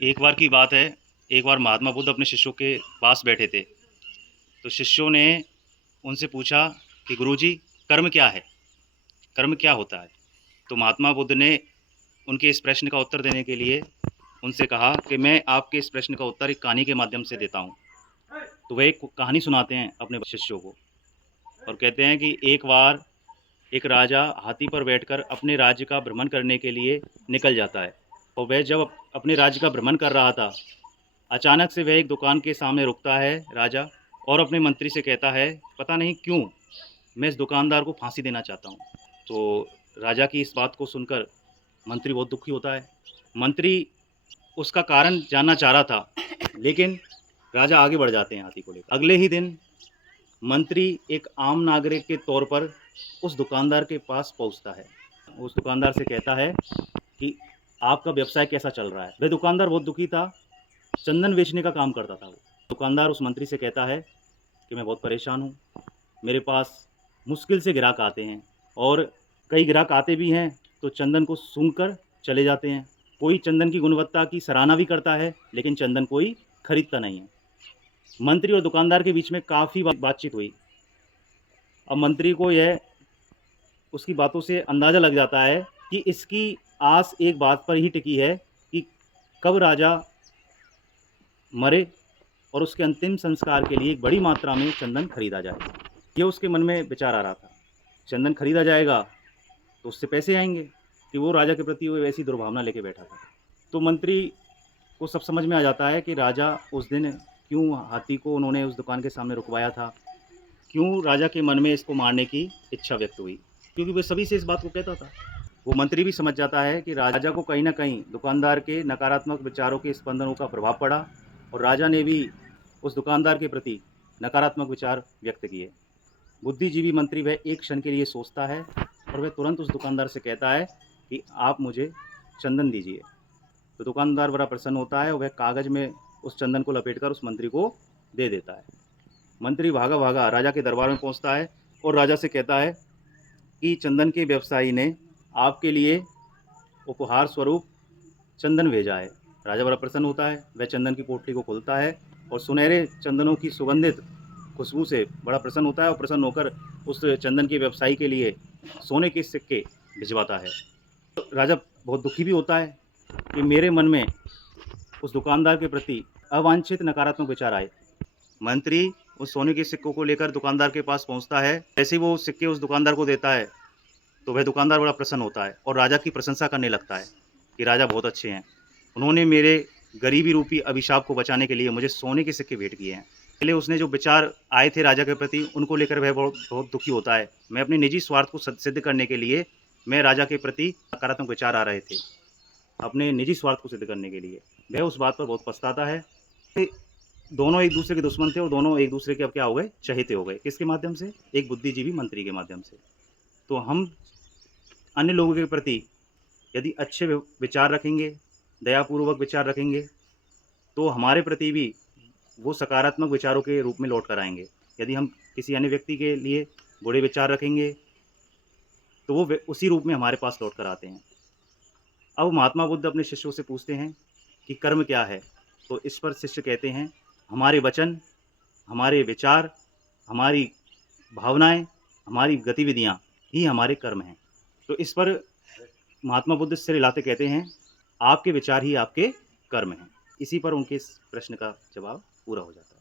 एक बार की बात है, एक बार महात्मा बुद्ध अपने शिष्यों के पास बैठे थे। तो शिष्यों ने उनसे पूछा कि गुरुजी, कर्म क्या है? कर्म क्या होता है? तो महात्मा बुद्ध ने उनके इस प्रश्न का उत्तर देने के लिए उनसे कहा कि मैं आपके इस प्रश्न का उत्तर एक कहानी के माध्यम से देता हूँ। तो वह एक कहानी सुनाते हैं अपने शिष्यों को और कहते हैं कि एक बार एक राजा हाथी पर बैठकर अपने राज्य का भ्रमण करने के लिए निकल जाता है। और वह जब अपने राज्य का भ्रमण कर रहा था, अचानक से वह एक दुकान के सामने रुकता है राजा, और अपने मंत्री से कहता है, पता नहीं क्यों मैं इस दुकानदार को फांसी देना चाहता हूँ। तो राजा की इस बात को सुनकर मंत्री बहुत दुखी होता है। मंत्री उसका कारण जानना चाह रहा था, लेकिन राजा आगे बढ़ जाते हैं हाथी को लेकर। अगले ही दिन मंत्री एक आम नागरिक के तौर पर उस दुकानदार के पास पहुंचता है। उस दुकानदार से कहता है कि आपका व्यवसाय कैसा चल रहा है। वह दुकानदार बहुत दुखी था, चंदन बेचने का काम करता था वो। दुकानदार उस मंत्री से कहता है कि मैं बहुत परेशान हूँ, मेरे पास मुश्किल से ग्राहक आते हैं, और कई ग्राहक आते भी हैं तो चंदन को सूंघकर चले जाते हैं। कोई चंदन की गुणवत्ता की सराहना भी करता है, लेकिन चंदन कोई खरीदता नहीं है। मंत्री और दुकानदार के बीच में काफ़ी बातचीत हुई। अब मंत्री को यह उसकी बातों से अंदाज़ा लग जाता है कि इसकी आस एक बात पर ही टिकी है कि कब राजा मरे और उसके अंतिम संस्कार के लिए एक बड़ी मात्रा में चंदन खरीदा जाए। ये उसके मन में विचार आ रहा था। चंदन खरीदा जाएगा तो उससे पैसे आएंगे, कि वो राजा के प्रति वो वैसी दुर्भावना लेके बैठा था। तो मंत्री को सब समझ में आ जाता है कि राजा उस दिन क्यों हाथी को उन्होंने उस दुकान के सामने रुकवाया था, क्यों राजा के मन में इसको मारने की इच्छा व्यक्त हुई, क्योंकि वो सभी से इस बात को कहता था। वो मंत्री भी समझ जाता है कि राजा को कहीं ना कहीं दुकानदार के नकारात्मक विचारों के स्पंदनों का प्रभाव पड़ा, और राजा ने भी उस दुकानदार के प्रति नकारात्मक विचार व्यक्त किए। बुद्धिजीवी मंत्री वह एक क्षण के लिए सोचता है और वह तुरंत उस दुकानदार से कहता है कि आप मुझे चंदन दीजिए। तो दुकानदार बड़ा प्रसन्न होता है और वह कागज़ में उस चंदन को लपेटकर उस मंत्री को दे देता है। मंत्री भागा भागा राजा के दरबार में पहुंचता है और राजा से कहता है कि चंदन के व्यवसायी ने आपके लिए उपहार स्वरूप चंदन भेजा है। राजा बड़ा प्रसन्न होता है, वह चंदन की पोटली को खोलता है और सुनहरे चंदनों की सुगंधित खुशबू से बड़ा प्रसन्न होता है, और प्रसन्न होकर उस चंदन के व्यवसायी के लिए सोने के सिक्के भिजवाता है। तो राजा बहुत दुखी भी होता है कि मेरे मन में उस दुकानदार के प्रति अवांछित नकारात्मक विचार आए। मंत्री उस सोने के सिक्कों को लेकर दुकानदार के पास पहुंचता है। जैसे ही वो सिक्के उस दुकानदार को देता है तो वह दुकानदार बड़ा प्रसन्न होता है और राजा की प्रशंसा करने लगता है कि राजा बहुत अच्छे हैं, उन्होंने मेरे गरीबी रूपी अभिशाप को बचाने के लिए मुझे सोने के सिक्के भेंट किए हैं। पहले उसने जो विचार आए थे राजा के प्रति, उनको लेकर वह बहुत बहुत दुखी होता है। मैं अपने निजी स्वार्थ को सिद्ध करने के लिए, मैं राजा के प्रति नकारात्मक विचार आ रहे थे, अपने निजी स्वार्थ को सिद्ध करने के लिए वह उस बात पर बहुत पछताता है। दोनों एक दूसरे के दुश्मन थे और दोनों एक दूसरे के अब क्या हो गए, चहेते हो गए। किसके माध्यम से? एक बुद्धिजीवी मंत्री के माध्यम से। तो हम अन्य लोगों के प्रति यदि अच्छे विचार रखेंगे, दयापूर्वक विचार रखेंगे, तो हमारे प्रति भी वो सकारात्मक विचारों के रूप में लौट कर आएंगे। यदि हम किसी अन्य व्यक्ति के लिए बुरे विचार रखेंगे तो वो उसी रूप में हमारे पास लौट कर आते हैं। अब महात्मा बुद्ध अपने शिष्यों से पूछते हैं कि कर्म क्या है? तो इस पर शिष्य कहते हैं, हमारे वचन, हमारे विचार, हमारी भावनाएं, हमारी गतिविधियां ही हमारे कर्म हैं। तो इस पर महात्मा बुद्ध सिर हिलाते कहते हैं, आपके विचार ही आपके कर्म हैं। इसी पर उनके इस प्रश्न का जवाब पूरा हो जाता है।